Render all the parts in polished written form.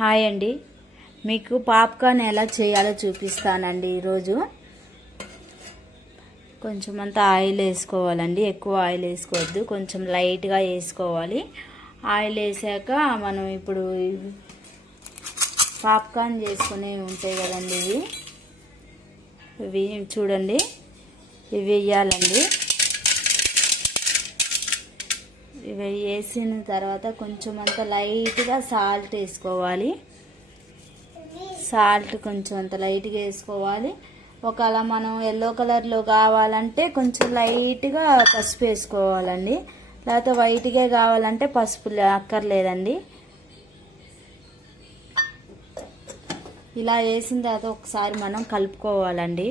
Hi అండి, మీకు popcorn ఎలా చేయాలో చూపిస్తానండి. ఈరోజు కొంచెం అంత ఆయిల్ వేసుకోవాలండి. ఎక్కువ ఆయిల్ వేసుకోవద్దు, కొంచెం లైట్గా వేసుకోవాలి. ఆయిల్ వేసాక మనం ఇప్పుడు పాప్కార్న్ చేసుకునే ఉంటాయి కదండి, ఇవి చూడండి, ఇవి వేయాలండి. ఇవి వేసిన తర్వాత కొంచెం అంత లైట్గా సాల్ట్ వేసుకోవాలి. సాల్ట్ కొంచెం అంత లైట్గా వేసుకోవాలి. ఒకవేళ మనం ఎల్లో కలర్లో కావాలంటే కొంచెం లైట్గా పసుపు వేసుకోవాలండి. లేకపోతే వైట్గా కావాలంటే పసుపు అక్కర్లేదండి. ఇలా వేసిన తర్వాత ఒకసారి మనం కలుపుకోవాలండి.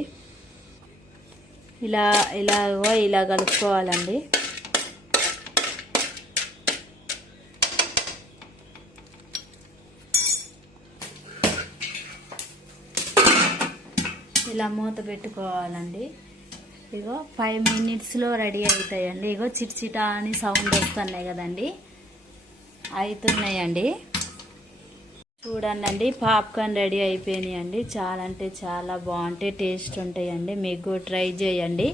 ఇలా కలుపుకోవాలండి. ఇలా మూత పెట్టుకోవాలండి. ఇగో 5 మినిట్స్లో రెడీ అవుతాయండి. ఇగో చిట్చిటా అని సౌండ్ వస్తున్నాయి కదండి, అవుతున్నాయండి. చూడండి, పాప్కార్న్ రెడీ అయిపోయినాయండి. చాలా అంటే చాలా బాగుంటాయి, టేస్ట్ ఉంటాయండి. మీకు ట్రై చేయండి.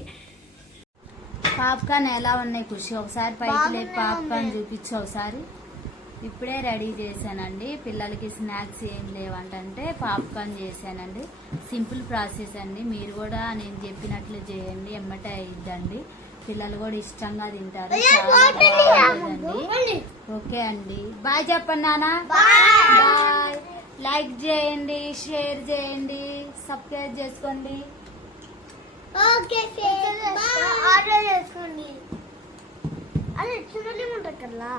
పాప్కార్న్ ఎలా ఉన్నాయి ఖుషి? ఒకసారి పైకి లేపి పాప్కార్న్ చూపించు ఒకసారి. ఇప్పుడే రెడీ చేశానండి. పిల్లలకి స్నాక్స్ ఏం లేవంటే పాప్కార్న్ చేశానండి. సింపుల్ ప్రాసెస్ అండి. మీరు కూడా నేను చెప్పినట్లు చేయండి, ఎమ్మటే అయిద్దండి. పిల్లలు కూడా ఇష్టంగా తింటారు. చాలా బాగుంటుందండి. ఓకే అండి, బాయ్ చెప్పండి నాన్న. బాయ్. లైక్ చేయండి, షేర్ చేయండి, సబ్స్క్రైబ్ చేసుకోండి. ఆర్డర్ చేసుకోండి. అదే చూడండి ఉంటుంది కదా.